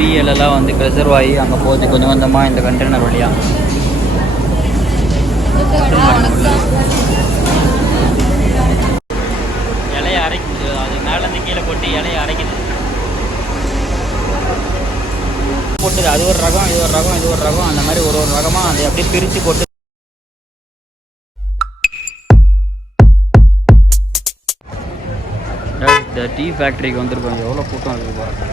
Tree எல்லாம் வந்து preserve ஆகி அங்கே போகுது கொஞ்சம் கொஞ்சமாக இந்த கண்டெய்னர் வழியாக. இலையை அரைக்குது, அது மேலேருந்து கீழே போட்டு இலையை அரைக்குது போட்டுது. அது ஒரு ரகம், இது ஒரு ரகம், இது ஒரு ரகம், அந்த மாதிரி ஒரு ஒரு ரகமாக அதை அப்படியே பிரித்து போட்டு இந்த டீ ஃபேக்ட்ரிக்கு வந்துருக்கோம். எவ்வளோ கூட்டம் இருக்குது பாருங்க.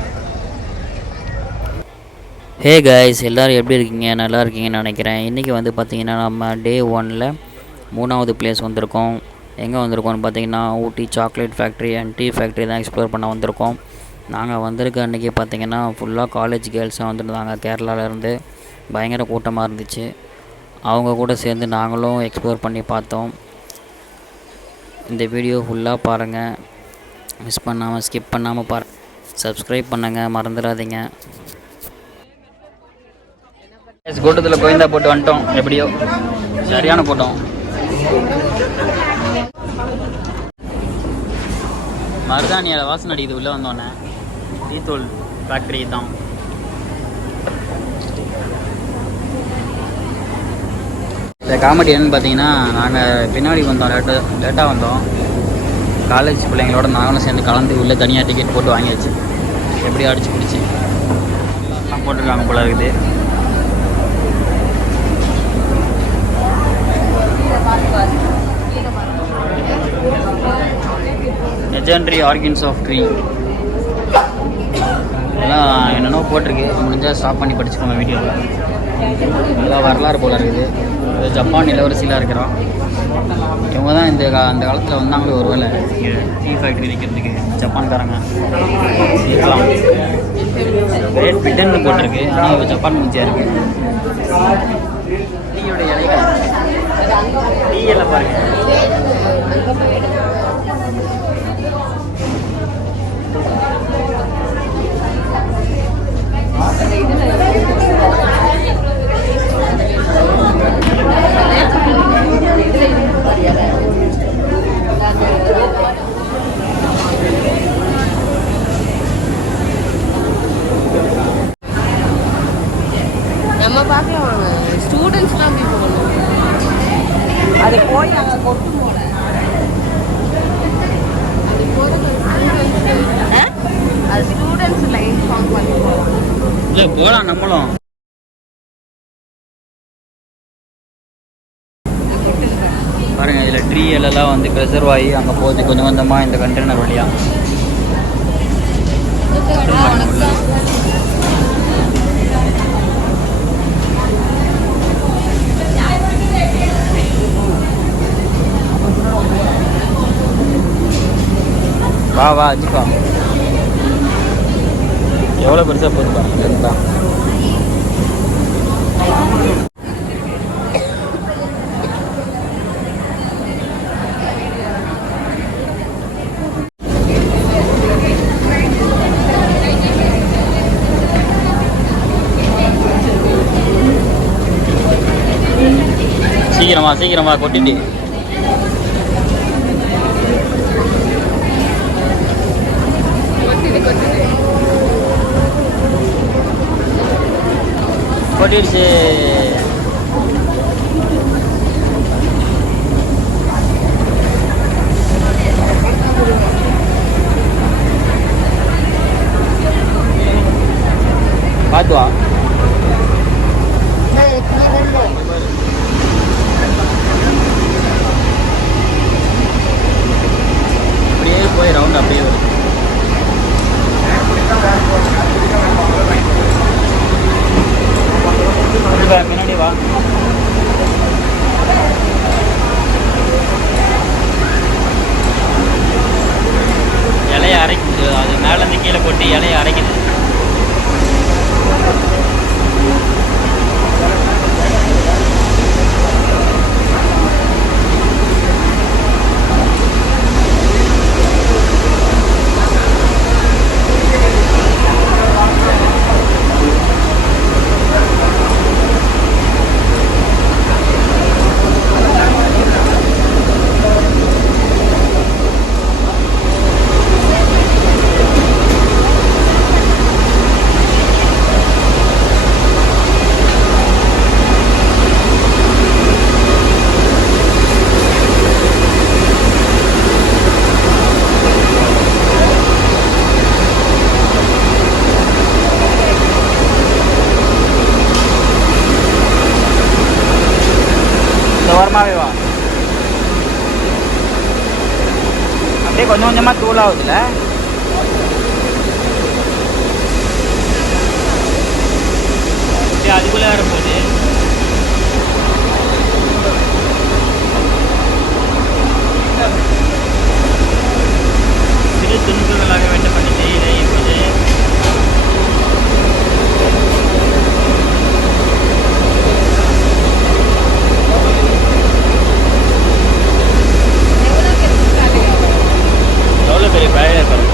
ஹே கைஸ், எல்லோரும் எப்படி இருக்கீங்க? நல்லா இருக்கீங்கன்னு நினைக்கிறேன். இன்றைக்கி வந்து பார்த்திங்கன்னா நம்ம டே 1ல் 3வது பிளேஸ் வந்திருக்கோம். எங்கே வந்திருக்கோம்னு பார்த்திங்கன்னா Ooty chocolate factory and tea factory தான் எக்ஸ்ப்ளோர் பண்ண வந்திருக்கோம். நாங்கள் வந்திருக்க அன்றைக்கி பார்த்திங்கன்னா ஃபுல்லாக காலேஜ் கேர்ள்ஸாக வந்துருந்தாங்க. கேரளாவிலேருந்து பயங்கர கூட்டமாக இருந்துச்சு. அவங்க கூட சேர்ந்து நாங்களும் எக்ஸ்ப்ளோர் பண்ணி பார்த்தோம். இந்த வீடியோ ஃபுல்லாக பாருங்கள், மிஸ் பண்ணாமல் ஸ்கிப் பண்ணாமல் சப்ஸ்கிரைப் பண்ணுங்கள், மறந்துடாதீங்க. கூட்டத்தில் கோயந்தா போட்டு வந்துட்டோம். எப்படியோ சரியான கூட்டம். மருதாணியால் வாசனை அடிக்குது உள்ளே வந்தோடனே. டீத்தூள் ஃபேக்ட்ரி தான். இந்த காமெடி என்னன்னு பார்த்தீங்கன்னா, நாங்கள் பின்னாடி வந்தோம், லேட்டாக வந்தோம். காலேஜ் பிள்ளைங்களோட நாங்களும் சேர்ந்து கலந்து உள்ளே தனியாக டிக்கெட் போட்டு வாங்கியாச்சு. எப்படியோ அடிச்சு பிடிச்சி எல்லாம் போட்டிருக்காங்க போல இருக்குது. லெஜெண்டரி ஆர்கின்ஸ் ஆஃப் ட்ரீ இதெல்லாம் என்னென்னோ போட்டிருக்கு. முடிஞ்சால் ஸ்டாப் பண்ணி படிச்சுக்கோங்க வீடியோவில். நல்லா வரலாறு போல இருக்குது. இது ஜப்பான் இளவரசிலாம் இருக்கிறோம். இவங்க தான் அந்த காலத்தில் வந்தாங்களே ஒருவேளை டீ ஃபேக்ட்ரி வைக்கிறதுக்கு ஜப்பான்காரங்க இருக்கலாம். கிரேட் பிரிட்டன்னு போட்டிருக்கு, ஆனால் இப்போ ஜப்பான் மூச்சியாக இருக்குது. டீயோட இலைகள், டீ இலை பாருங்க. நம்ம பார்க்கலாம் வாங்க. ஸ்டூடெண்ட்ஸ் தான் போய் போகணும். அது போய் அங்கே கொண்டு போனேன். அது போகிறது அது ஸ்டூடெண்ட்ஸ் லைன் ஃபார்ம் பண்ணி போகலாம். இல்லை போகலாம் நம்மளும். பாருங்க, இதில் ட்ரீ எல்லாம் வந்து ப்ரெசர்வ் ஆகி அங்கே போகுது கொஞ்சம் கொஞ்சமாக இந்த கண்டெய்னர் வழியாக. வா வா அஜிப்பா, எவ்வளோ பெருசாக போகுதுப்பா. சரிங்களா, சீக்கிரமா கொட்டிட்டு கொட்டிடுச்சு. பார்த்துவா அப்படியே போய் ரவுண்ட் அப்படியே வரும். பின்னாடி வா. இலையை அரைக்குது, அது மேலேருந்து கீழே போட்டு இலையை அரைக்குது. ஓரமாகவே வா. அப்படியே கொஞ்சம் கொஞ்சமாக தூள் ஆகுதுல்ல. அதுக்குள்ளே வரும்போது சிறு துணுக்குகளாக வெட்டப்பட்டது. இதை இப்போது எவ்வளோ பெரிய பழைய இருப்பாரு.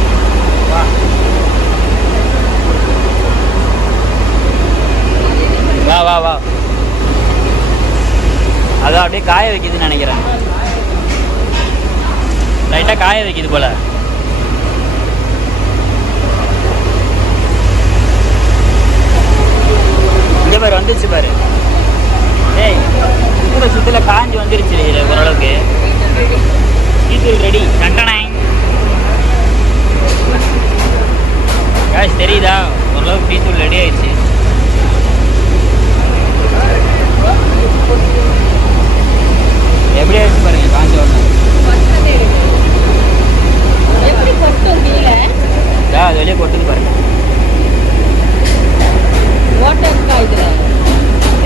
வா வா வா. அதான் அப்படியே காய வைக்குதுன்னு நினைக்கிறேன். லைட்டாக காய வைக்குது போல. இங்கே பாரு வந்துருச்சு பாரு. ஏய் சுற்றுல சுற்றுல காஞ்சி வந்துருச்சு ஓரளவுக்கு. டீத்தூள் ரெடி. கண்டனை கேஷ் தெரியுதா? ஓரளவுக்கு டீத்தூள் ரெடி ஆயிடுச்சு. எப்படி ஆயிடுச்சு பாருங்க காஞ்சி ஒன்று. அது வெளியே கொட்டுது பாருங்க.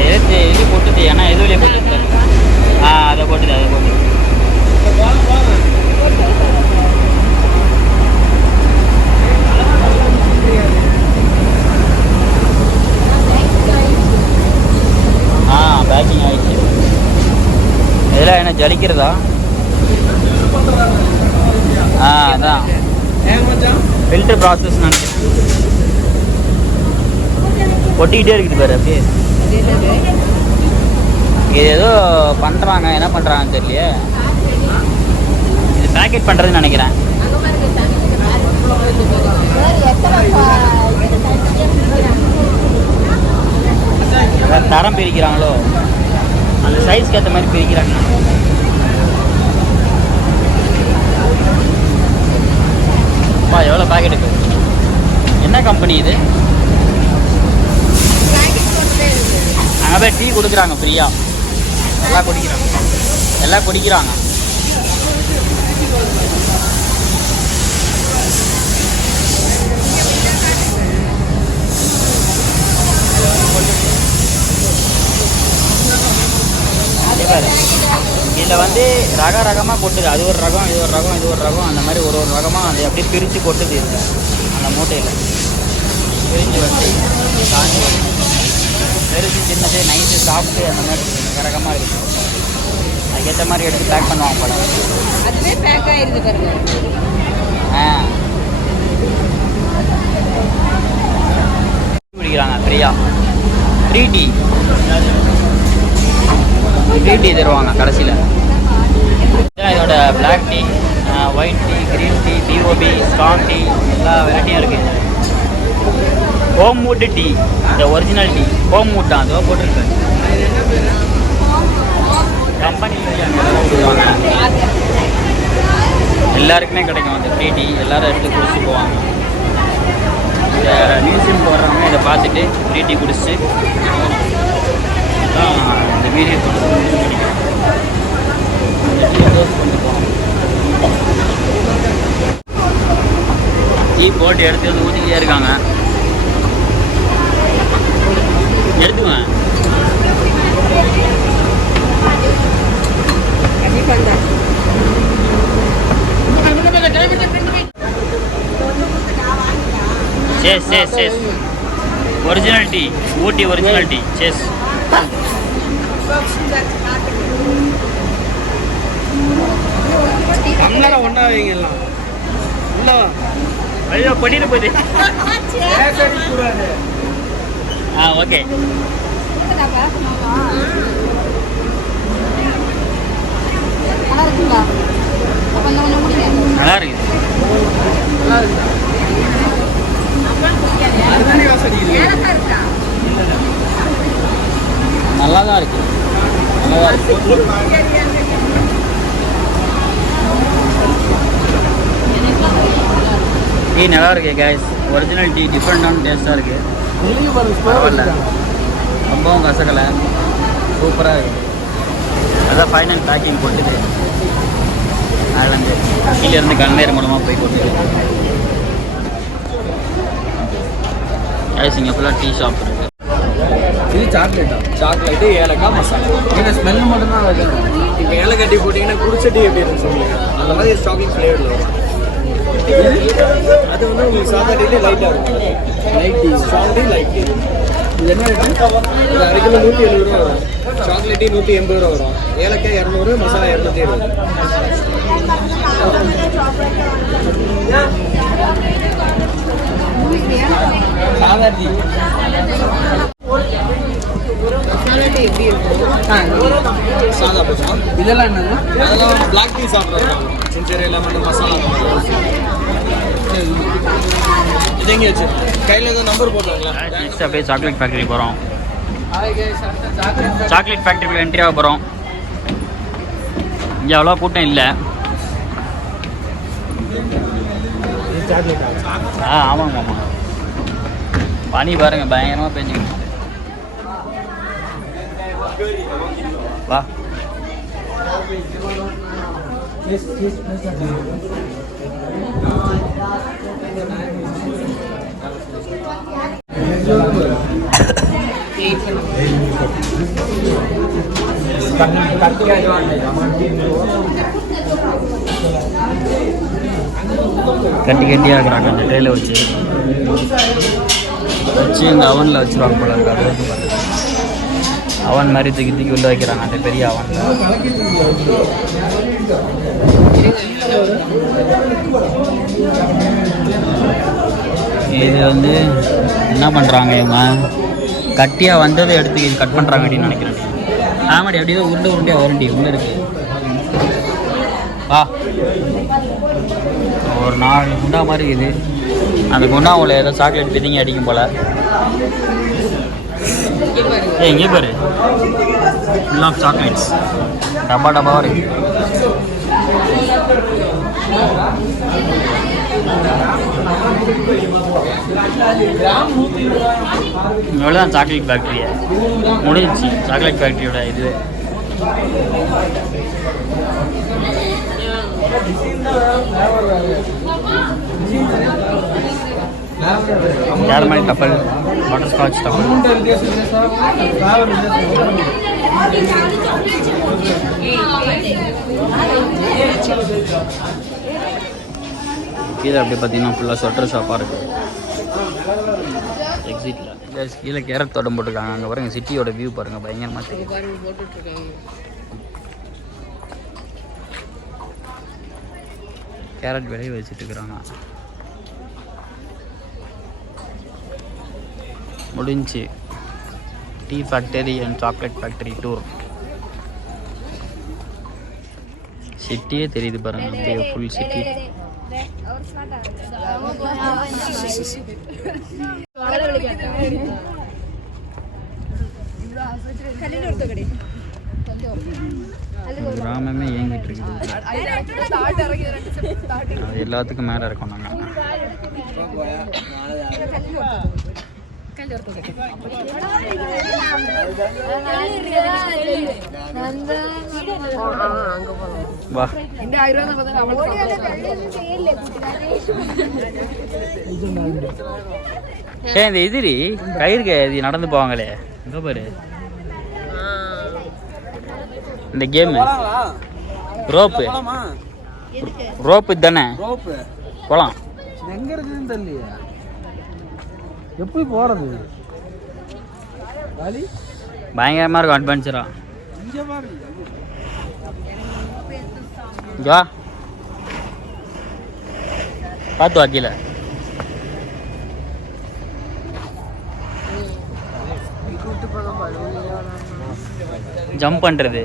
எது கொட்டுது? ஏன்னா எது வெளியே கொட்டுது? அதை கொட்டுது அதை கொட்டுது. பேக்கிங் ஆகிடுச்சு. இதெல்லாம் என்ன ஜலிக்கிறதா? அதான் ஃபில்டர் ப்ராசஸ் நினைக்கிறேன். ஒட்டிக்கிட்டே இருக்குது பாரு அப்படியே. இது ஏதோ பண்ணுறாங்க, என்ன பண்ணுறாங்கன்னு தெரியலையே. இது பேக்கெட் பண்ணுறதுன்னு நினைக்கிறேன். தரம் பிரிக்கிறாங்களோ, அந்த சைஸ்க்கு ஏற்ற மாதிரி பிரிக்கிறாங்க. அப்பா எவ்வளோ பாக்கெட் இருக்குது? என்ன கம்பெனி இது? அங்கே போய் டீ கொடுக்குறாங்க ஃப்ரீயாக. எல்லாம் குடிக்கிறாங்க. இதில் வந்து ரகமாக கொட்டுது. அது ஒரு ரகம், இது ஒரு ரகம், இது ஒரு ரகம், அந்த மாதிரி ஒரு ரகமாக அது அப்படியே பிரித்து கொட்டுது இருக்குது அந்த மூட்டையில். பிரிஞ்சு வந்து காஞ்சி வந்து பெருசு சின்னது நைஸு சாப்பிட்டு அந்த மாதிரி ரகமாக இருக்குது. அதுக்கேற்ற மாதிரி எடுத்து பேக் பண்ணுவாங்க போல. அதுவே பேக் ஆகிடுது பாருங்க. குடிக்கிறாங்க ஃப்ரீயாக. ஃப்ரீ டீ தருவாங்க கடைசியில். இதோட black tea, white tea, green tea, BOP, strong tea எல்லா வெரைட்டியும் இருக்குது. ஹோம் வுட் டீ, இந்த ஒரிஜினல் டீ ஹோம் வுட் தான். அதோ போட்டிருக்கேன். கம்பெனி கொடுக்குவாங்க. எல்லாருக்குமே கிடைக்கும் அந்த ஃப்ரீ டீ. எல்லோரும் எடுத்து குடிச்சு போவாங்க. இந்த நியூஸின் போடுறவங்க இதை பார்த்துட்டு ஃப்ரீ டீ குடிச்சு இந்த வீடியோ கிடைக்கும். கொண்டு போகணும். டீ போட்டு எடுத்து வந்து ஊற்றிக்கிட்டே இருக்காங்க. எடுத்துக்குவேன். சேஸ் ஒரிஜினல் டீ, ஊட்டி ஒரிஜினல் டீ. சேஸ் தமிழ்நாடு ஒன்றா வைங்கலாம். ஐயோ பண்ணிட்டு போகுது. ஓகே. நல்லா இருக்குது. நல்லா தான் இருக்கு. டீ நல்லா இருக்கு கைஸ். ஒரிஜினல் டீ டிஃப்ரெண்டான டேஸ்ட்டாக இருக்குது. பரவாயில்ல, ரொம்பவும் கசக்கலை, சூப்பராக இருக்குது. அதான் ஃபைனல் பேக்கிங் போட்டுது. அதுலேருந்து கீழேருந்து கன்வேயர் மூலமாக போய் கொட்டுது. இங்கே ஃபுல்லாக டீ ஷாப் இருக்குது. இது சாக்லேட்டு ஏலக்காய் மசாலா. ஏன்னா ஸ்மெல் மட்டும்தான் வைக்கணும். இப்போ ஏலக்காய் டீ போட்டிங்கன்னா குடிச்ச டீ எப்படி இருக்குன்னு சொல்லுங்க. அந்த மாதிரி சாக்லேட் ஃப்ளேவரில் வரும். அது வந்து உங்களுக்கு சாதா டீலே லைட்டாக இருக்கும். Light tea, strong tea, light tea. இது என்ன ரேட்டு? இது அரை கிலோ 170 ரூபா வரும். சாக்லேட் டீ 180 ரூபா வரும். ஏலக்காய் 200, மசாலா 220. சாதா டீ சாதா போச்சா? இதெல்லாம் என்னது? அதெல்லாம் பிளாக் டீ சாப்பிட்றாங்க. சின்சேரி லெமன் மசாலா. இது எங்கே வச்சு கையில் எதுவும் நம்பர் போட்டாங்களா? அப்படியே சாக்லேட் ஃபேக்ட்ரி போகிறோம். சாக்லேட் ஃபேக்ட்ரிக்குள்ள என்ட்ரி ஆக போகிறோம். இங்கே அவ்வளோ கூட்டம் இல்லை. ஆமாங்க ஆமாம். பனி பாருங்கள் பயங்கரமாக பெஞ்சுக்கிட்டு. வா கட்டி கட்டியாக இருக்கிறாங்க அந்த ட்ரெயில வச்சு இந்த அவனில் வச்சுருவாங்க போல இருக்கு. அது அவன் மாதிரி தூக்கி தூக்கி உள்ள வைக்கிறாங்க அந்த பெரிய அவனில். இது வந்து என்ன பண்ணுறாங்க இவங்க கட்டியாக வந்ததை எடுத்து கட் பண்ணுறாங்க அப்படின்னு நினைக்கிறேன். ஆமாடி அப்படியே உருண்டை உருண்டையாக வருண்டி உள்ளே இருக்கு. வா ஒரு 4 குண்டா மாதிரி இது. அந்த குண்டாவில் ஏதோ சாக்லேட் பிதிங்கி அடிக்கும் போல். இங்கே பாரு ஃபுல் ஆஃப் சாக்லேட்ஸ் டப்பா டப்பாவாக இருக்கு. இவ்வளோதான் சாக்லேட் ஃபேக்ட்ரியை முடிஞ்சிச்சு. சாக்லேட் ஃபேக்ட்ரியோட இது கேரமல் டப்பல், பட்டர்ஸ்காட்ச் டப்பல். கீழே அப்படி பார்த்தீங்கன்னா ஃபுல்லாக ஸ்வெட்டர் ஷாப்பாக இருக்குது. எக்ஸிட்டில் கீழே கேரட் தோட்டம் போட்டிருக்காங்க. அங்கே பாருங்கள் சிட்டியோட வியூ பாருங்கள் பயங்கரமாக தெரியும். கேரட் விளைய வச்சுட்டு இருக்கிறாங்க. முடிஞ்சு tea factory and chocolate factory tour. சிட்டியே தெரியுது பாருங்க அப்படியே ஃபுல் சிட்டி. கிராமமே இயங்கிட்டு இருக்குது. அது எல்லாத்துக்கும் மேலே இருக்கோம் நாங்கள். வா இந்த எதிரி கயிறுக்கு இது நடந்து போவாங்களே எங்க பாரு. இந்த கேம் ரோப்பு தானே போலாம். எங்க இருக்குதுன்னு தெரியலையா? எப்படி போறது? பயங்கரமா இருக்கும் அட்வென்ச்சரா. இங்க பார்த்து வாக்கில ஜம்ப் பண்றது.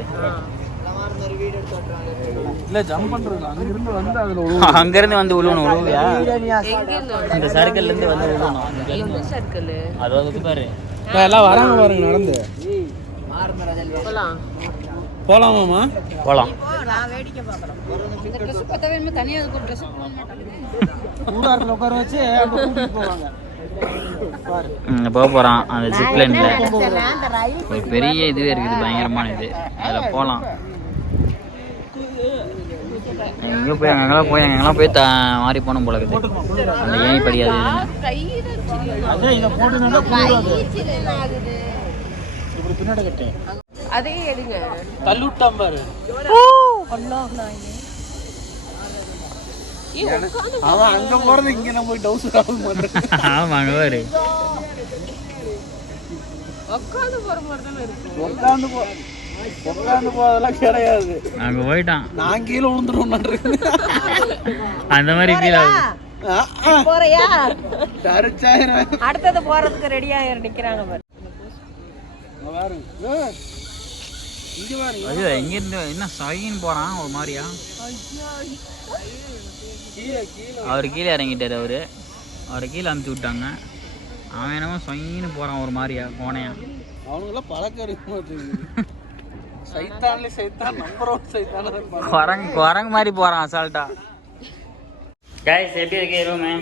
இல்ல ஜம்ப் பண்றது அங்கிருந்து வந்து அதுல அங்கிருந்து வந்து விழுவணும். விழுவியா? இந்த சர்க்கிள்ல இருந்து வந்து விழுவணும். அதாவது பாரு எல்லாம் வராங்க பாருங்க நடந்து. போலாமாமா? போலாம். உட்கார வச்சு போவாங்க. போக போகிறான் அந்த ஜிப்லைனில். ஒரு பெரிய இதுவே இருக்குது பயங்கரமான இது. அதில் போகலாம். எங்கேயோ போய் எங்கெல்லாம் போய் மாறி போகணும் போல இருக்குது. அந்த ஏன் படியாது இப்படி பின்னாடி கட்டேன் அதே எடுங்க. தள்ளுட்டாம் பாரு. அவன் அங்க போறது இங்க நம்ம போய் டவுசர் ஆகும் மாட்டேன். ஆமாங்க பாரு உட்காந்து போற மாதிரி தானே இருக்கு. உட்காந்து போதெல்லாம் கிடையாது. அங்க போயிட்டான். நான் கீழே விழுந்துருவோம். அந்த மாதிரி ஃபீல் ஆகுது. போறியா? தரிச்சாயிரம் அடுத்தது போறதுக்கு ரெடியா நிக்கிறாங்க பாரு. இங்க பாருங்க. ஐயோ எங்க இருந்து என்ன சகின்னு போறான் ஒரு மாதிரியா. அவர் கீழே இறங்கிட்டாரு. அவரை கீழே அமுச்சு விட்டாங்க. அவன் என்னமோ சொயின்னு போறான் ஒரு மாதிரியா கோணையா. அவனுங்கெல்லாம் பழக்கம் இருக்கு. சைத்தான் நம்பர் 1 சைத்தான். குரங்கு மாதிரி போறான் அசால்ட்டா. கைஸ் எப்படி இருக்கு ரூமு?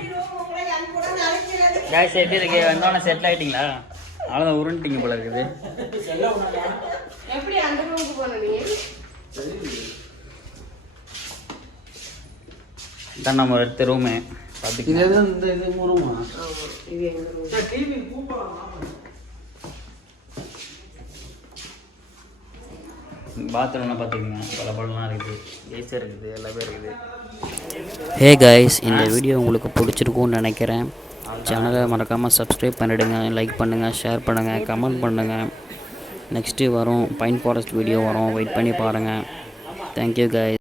கைஸ் எப்படி இருக்கு? வந்தோடனே செட்டில் ஆகிட்டீங்களா? அவ்வளோதான் உருண்டுட்டீங்க போல இருக்குது. எப்படி அந்த ரூமுக்கு போன நீ? தான் நம்ம எடுத்த ரூமு பார்த்துக்கலாம். பாத்ரூம்லாம் பார்த்துக்கோங்க. பல பழம்லாம் இருக்குது. ஏசி இருக்குது. எல்லாமே இருக்குது. ஹே கைஸ், இந்த வீடியோ உங்களுக்கு பிடிச்சிருக்கும்னு நினைக்கிறேன். சேனலை மறக்காமல் சப்ஸ்கிரைப் பண்ணிவிடுங்க, லைக் பண்ணுங்கள், ஷேர் பண்ணுங்கள், கமெண்ட் பண்ணுங்கள். நெக்ஸ்ட்டு வரும் பைன் ஃபாரஸ்ட் வீடியோ வரும், வெயிட் பண்ணி பாருங்கள். Thank you guys.